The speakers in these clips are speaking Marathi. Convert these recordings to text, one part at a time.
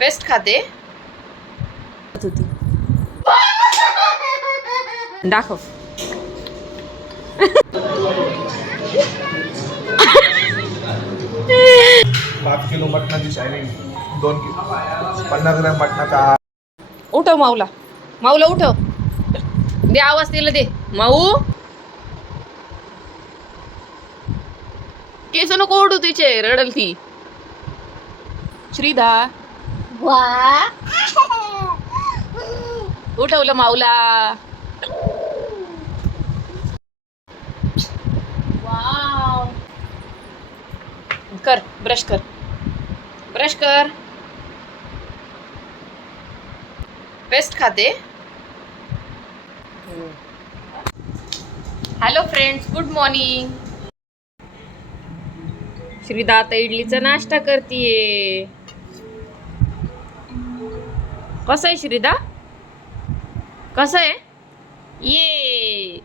पेस्ट खाते होती. दाखव. 5 किलो मटणाची शायनिंग, 2 किलो 50 ग्रॅम मटणाचा. उठव माऊला, माऊला उठव. दे आवाज तिला दे. माऊ केस नको ओढू तिचे, रडल ती. श्रीदा उठवलं माऊला. कर ब्रश कर, ब्रश कर. पेस्ट खाते. Hello friends, good morning. Shrida आता इडलीचा नाश्ता करतीये. कसं आहे श्रीदा, कसं आहे? ये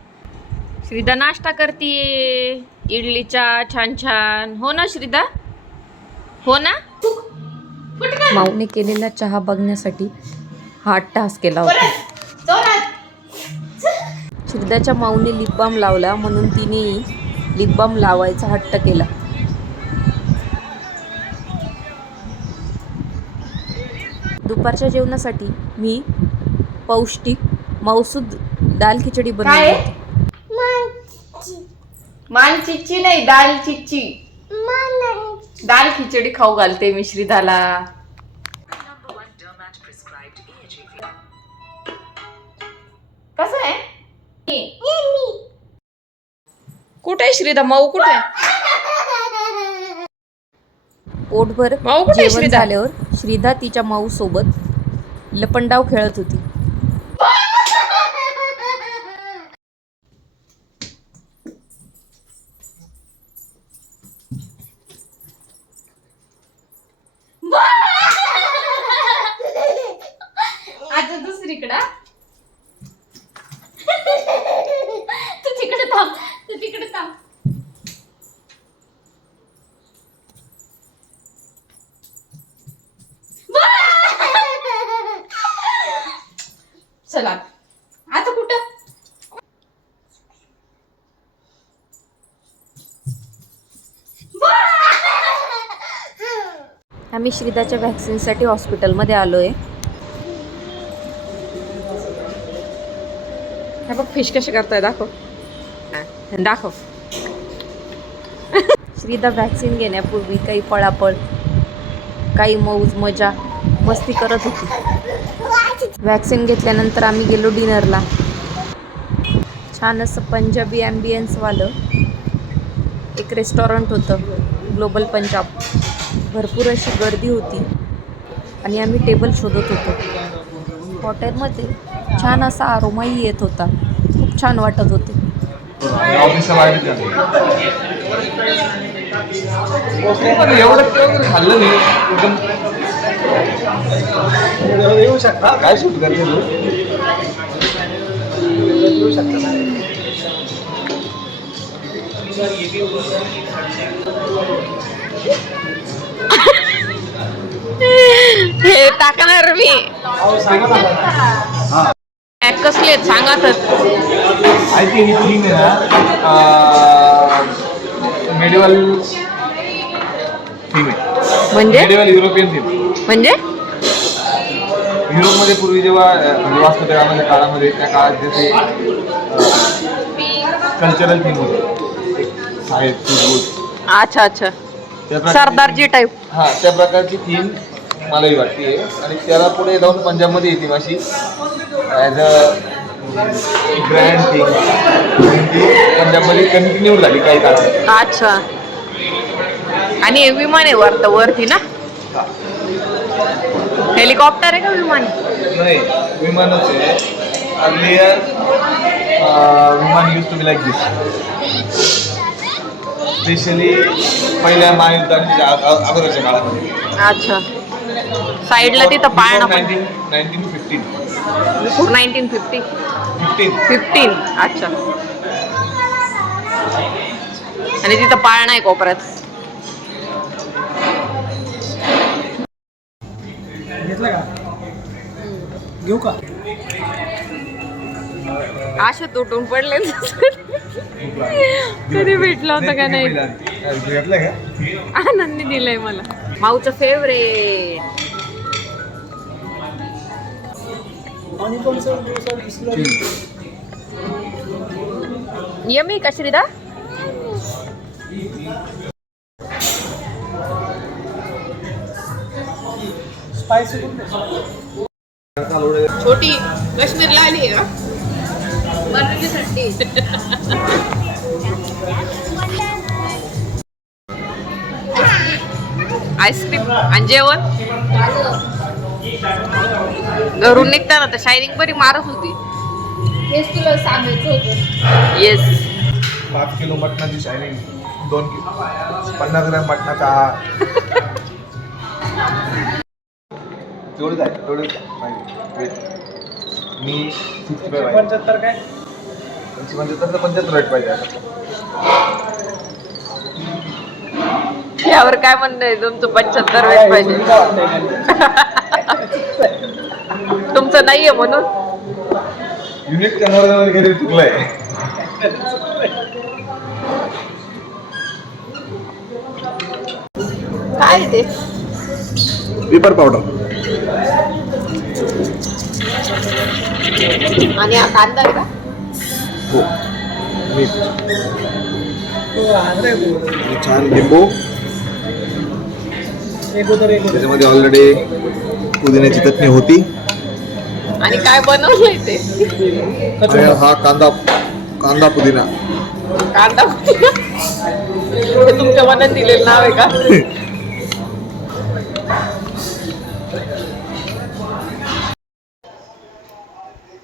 श्रीदा नाश्ता करतीये इडलीचा छान छान. हो ना श्रीदा, हो ना. माऊने केलेला चहा बघण्यासाठी हा अट्टहास केला होता. श्रीदाच्या माऊने लिप बाम लावला म्हणून तिनेही लिप बाम लावायचा हट्ट केला. दुपारच्या जेवणासाठी मी पौष्टिक मौसूद दाल खिचडी बनवली होती. मान चिच्ची नाही, दाल चिच्ची. दाल खिचडी खाऊ घालते मी श्रीदाला. कसं आहे? कुठे आहे श्रीदा? माऊ कुठे आहे? पोटभर माऊ कुठे आहे जेवण श्रीदा? झाल्यावर श्रीदा तिच्या माऊ सोबत लपंडाव खेळत होती. आता दुसरीकडं. तू तिकडे थांब, तू तिकडे थांब. चला आता कुठं? आम्ही श्रीदाच्या व्हॅक्सिनसाठी हॉस्पिटलमध्ये आलोय. हे बघ फिश कसे करताय, दाखव. दाखव. श्रीदा व्हॅक्सिन घेण्यापूर्वी काही पळापळ, काही मौज मजा मस्ती करत होती. व्हॅक्सिन घेतल्यानंतर आम्ही गेलो डिनरला. छान असं पंजाबी ॲम्बियन्सवालं एक रेस्टॉरंट होतं, ग्लोबल पंजाब. भरपूर अशी गर्दी होती आणि आम्ही टेबल शोधत होतो. हॉटेलमध्ये छान असा आरोमाही येत होता. खूप छान वाटत होते. एवढं खाल्लं नाही एकदम. येऊ शकता काय शूट करते तू? येऊ शकता. हे टाकणार मी. कसले सांगा तर. आय थिंक ही थीम आहे ना, मेडिवल थीम आहे. म्हणजे मेडिवल युरोपियन थीम. म्हणजे युरोपमध्ये पूर्वी जेव्हा वास्तू त्यामध्ये काळामध्ये त्या काळात जसे कल्चरल थीम होते, साहेब सुजबूज. अच्छा अच्छा, त्या प्रकारची सरदारजी टाईप. हां, त्या प्रकारची थीम मलाही वाटते. आणि त्याला पुढे जाऊन पंजाबमध्ये येते अशी ॲज अ ग्रँड थिंग. पंजाबमध्ये कंटिन्यू झाली काही काळात. अच्छा. आणि हे विमान आहे वरती ना? हेलिकॉप्टर आहे का विमान? नाही, विमानच आहे. अर्लियर विमान use to be like this, specially पहिल्या महायुद्धाच्या अगोदरच्या काळामध्ये. अच्छा. साईडला तिथं पाळणं पण. 1915. 1915. अच्छा. आणि तिथं पाळणा आहे कोपऱ्यात. घेतलं का घेऊ का आशा तुटून पडले कधी भेटला होता का नाही घेतलं का आनंदी दिलाय मला माऊचं फेवरेट आणि कोणचं यमी का श्रीदा स्पायसी छोटी काश्मीरला आली आहे बनवण्यासाठी आईस्क्रीम आणि जेवण घरून निघताना तर शायनिंग बरी मारत होती हेच तुला सांगायचं होतं. येस 5 किलो मटणाची शायनिंग 2 किलो 50 ग्रॅम मटणाचा आहार तेवढंच आहे तेवढंच पाहिजे मी 65 आहे 75 काय 75 रेट पाहिजे आता यावर काय म्हणणं आहे तुमचं 75 वेळ पाहिजे तुमचं नाहीये म्हणून युनिट कन्व्हर्जन वगैरे चुकलंय काय ते पेपर पावडर आणि हा कांदा आहे का हो मीठ आणि छान लिंबू त्याच्यामध्ये ऑलरेडी पुदिन्याची चटणी होती आणि काय बनवलंय ते आणि हा कांदा कांदा पुदिना कांदा हे तुमच्या मनात दिलेलं नाव आहे का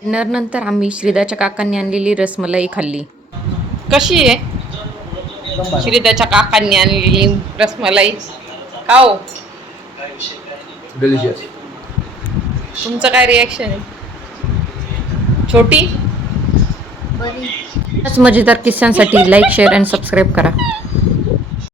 डिनर नंतर आम्ही श्रीदाच्या काकांनी आणलेली रसमलाई खाल्ली कशी आहे श्रीदाच्या काकांनी आणलेली रसमलाई खाओ डिलिशियस तुमचं काय रिॲक्शन आहे छोटी मजेदार किस्स्यांसाठी लाईक शेअर आणि सबस्क्राईब करा